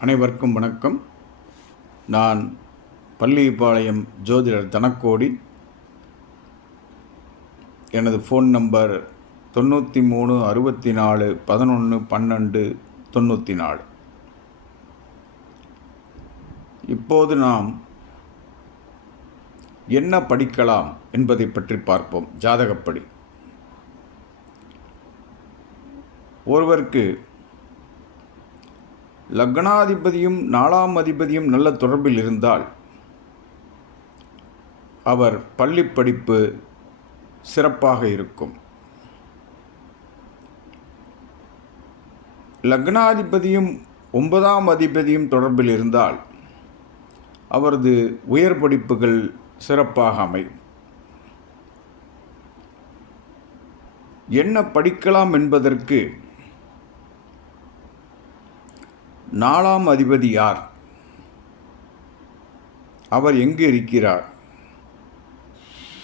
அனைவருக்கும் வணக்கம். நான் பள்ளிப்பாளையம் ஜோதிடர் தனக்கோடி. எனது ஃபோன் நம்பர் தொண்ணூற்றி மூணு அறுபத்தி நாலு பதினொன்று பன்னெண்டு தொண்ணூற்றி நாலு. இப்போது நாம் என்ன படிக்கலாம் என்பதை பற்றி பார்ப்போம். ஜாதகப்படி. ஒருவருக்கு லக்னாதிபதியும் நாலாம் அதிபதியும் நல்ல தொடர்பில் இருந்தால் அவர் பள்ளி படிப்பு சிறப்பாக இருக்கும். லக்னாதிபதியும் ஒன்பதாம் அதிபதியும் தொடர்பில் இருந்தால் அவரது உயர் படிப்புகள் சிறப்பாக அமையும். என்ன படிக்கலாம் என்பதற்கு நாலாம் அதிபதி யார்? அவர் எங்கு இருக்கிறார்?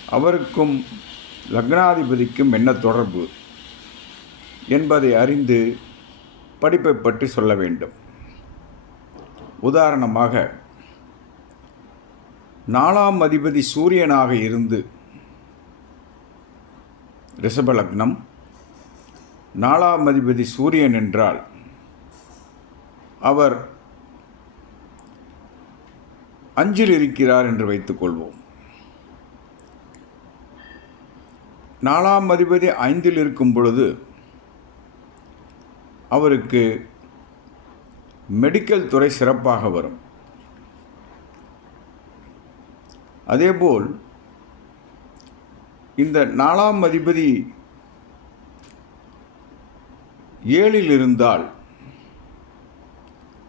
அவருக்கும் லக்னாதிபதிக்கும் என்ன தொடர்பு? என்பதை அறிந்து படிப்பை பற்றி சொல்ல வேண்டும். உதாரணமாக நாலாம் அதிபதி சூரியனாக இருந்து ரிஷப லக்னம் நாலாம் அதிபதி சூரியன் என்றால் அவர் அஞ்சில் இருக்கிறார் என்று வைத்துக்கொள்வோம். நாலாம் அதிபதி ஐந்தில் இருக்கும் பொழுது அவருக்கு மெடிக்கல் துறை சிறப்பாக வரும். அதேபோல் இந்த நாலாம் அதிபதி ஏழில் இருந்தால்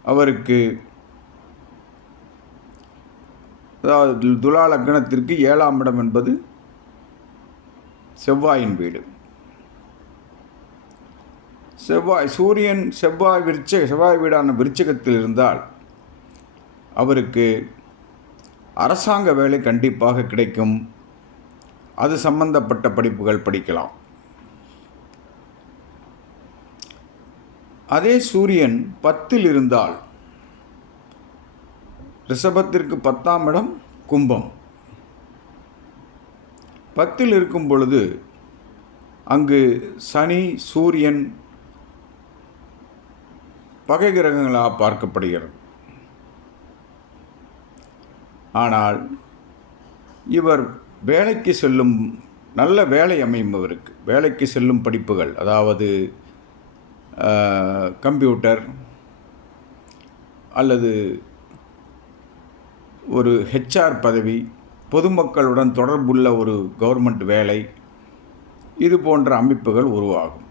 அவருக்கு அதாவது துலா லக்னத்திற்கு ஏழாம் இடம் என்பது செவ்வாயின் வீடு. செவ்வாய் சூரியன் செவ்வாய் விருச்ச செவ்வாய் வீடான விருச்சகத்தில் இருந்தால் அவருக்கு அரசாங்க வேலை கண்டிப்பாக கிடைக்கும். அது சம்பந்தப்பட்ட படிப்புகள் படிக்கலாம். அதே சூரியன் பத்தில் இருந்தால் ரிஷபத்திற்கு பத்தாம் இடம் கும்பம். பத்தில் இருக்கும் பொழுது அங்கு சனி சூரியன் பகை கிரகங்களாக பார்க்கப்படுகிறது. ஆனால் இவர் வேலைக்கு செல்லும் நல்ல வேலை அமையும் இவருக்கு. வேலைக்கு செல்லும் படிப்புகள் அதாவது கம்ப்யூட்டர் அல்லது ஒரு ஹெச்ஆர் பதவி பொதுமக்களுடன் தொடர்புள்ள ஒரு கவர்மெண்ட் வேலை இது போன்ற அமைப்புகள் உருவாகும்.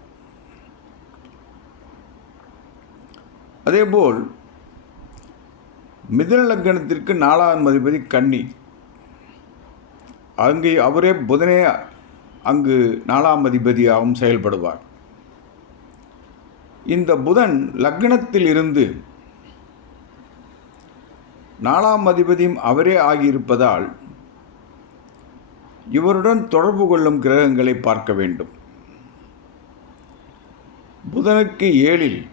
அதேபோல் மிதுன லக்னத்திற்கு நாலாம் அதிபதி கன்னி. அங்கே அவரே புதனே அங்கு நாலாம் அதிபதியாகவும் செயல்படுவார். இந்த புதன் லக்னத்தில் இருந்து நாலாம் அதிபதியும் அவரே ஆகியிருப்பதால் இவருடன் தொடர்பு கொள்ளும் கிரகங்களை பார்க்க வேண்டும். புதனுக்கு ஏழில்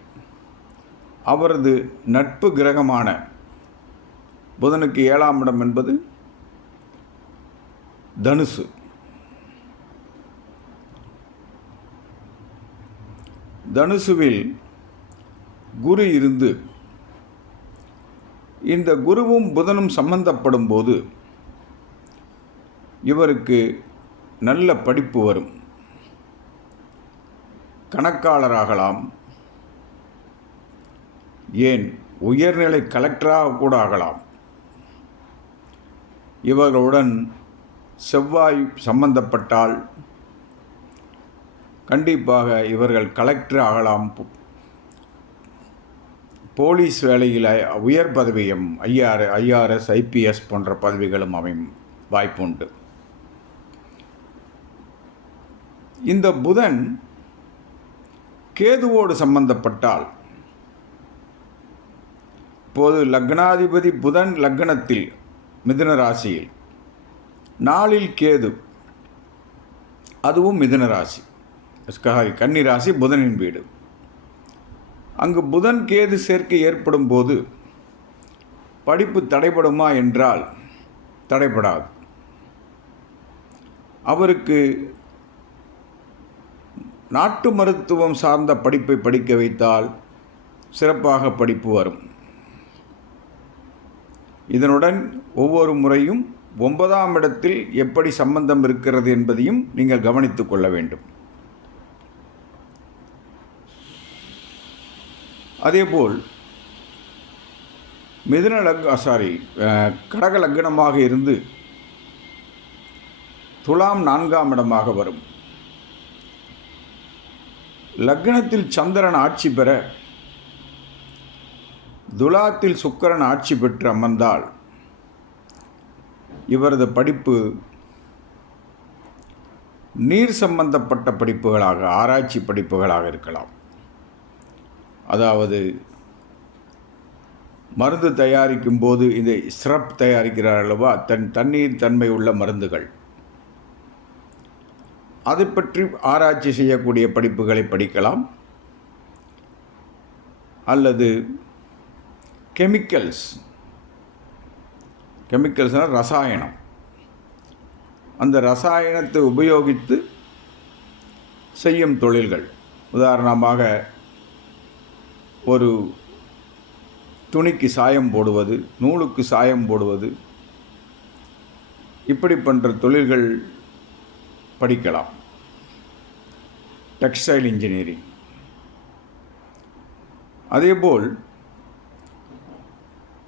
அவரது நட்பு கிரகமான புதனுக்கு ஏழாம் இடம் என்பது தனுசு. தனுசுவில் குரு இருந்து இந்த குருவும் புதனும் சம்பந்தப்படும் போது இவருக்கு நல்ல படிப்பு வரும். கணக்காளராகலாம். ஏன்? உயர்நிலை கலெக்டராக கூட ஆகலாம். இவர்களுடன் செவ்வாய் சம்பந்தப்பட்டால் கண்டிப்பாக இவர்கள் கலெக்டர் ஆகலாம். போலீஸ் வேலையில் உயர் பதவியும் ஐஆர் ஐஆர்எஸ் ஐபிஎஸ் போன்ற பதவிகளும் அமையும் வாய்ப்புண்டு. இந்த புதன் கேதுவோடு சம்பந்தப்பட்டால் இப்போது லக்னாதிபதி புதன் லக்னத்தில் மிதுன ராசியில் நாளில் கேது அதுவும் மிதுன ராசி. கன்னி ராசி புதனின் வீடு. அங்கு புதன் கேது சேர்க்கை ஏற்படும் போது படிப்பு தடைபடுமா என்றால் தடைபடாது அவருக்கு நாட்டு மருத்துவம் சார்ந்த படிப்பை படிக்க வைத்தால் சிறப்பாக படிப்பு வரும். இதனுடன் ஒவ்வொரு முறையும் ஒன்பதாம் இடத்தில் எப்படி சம்பந்தம் இருக்கிறது என்பதையும் நீங்கள் கவனித்துக் கொள்ள வேண்டும். அதேபோல் மிதுன லக் சாரி கடக லக்னமாக இருந்து துலாம் நான்காம் இடமாக வரும். லக்னத்தில் சந்திரன் ஆட்சி பெற துலாத்தில் சுக்கரன் ஆட்சி பெற்று அமர்ந்தால் இவரது படிப்பு நீர் சம்பந்தப்பட்ட படிப்புகளாக ஆராய்ச்சி படிப்புகளாக இருக்கலாம். அதாவது மருந்து தயாரிக்கும் போது இந்த சிரப் தயாரிக்கிறார் அல்லவா? தன் தண்ணீர் தன்மை உள்ள மருந்துகள். அதை பற்றி ஆராய்ச்சி செய்யக்கூடிய படிப்புகளை படிக்கலாம். அல்லது கெமிக்கல்ஸ். கெமிக்கல்ஸ்னால் ரசாயனம். அந்த ரசாயனத்தை உபயோகித்து செய்யும் தொழில்கள். உதாரணமாக ஒரு துணிக்கு சாயம் போடுவது நூலுக்கு சாயம் போடுவது இப்படி பண்ணுற தொழில்கள் படிக்கலாம். டெக்ஸ்டைல் இன்ஜினியரிங் அதேபோல்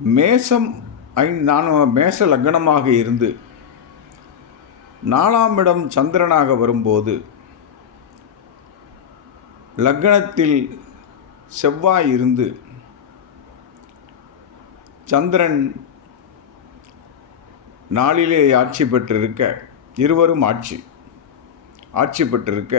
மேசம் ஐ நான் மேச லக்னமாக இருந்து நாலாம் இடம் சந்திரனாக வரும்போது லக்னத்தில் செவ்வாய் இருந்து சந்திரன் நாளிலே ஆட்சி பெற்றிருக்க இருவரும் ஆட்சி ஆட்சி பெற்றிருக்க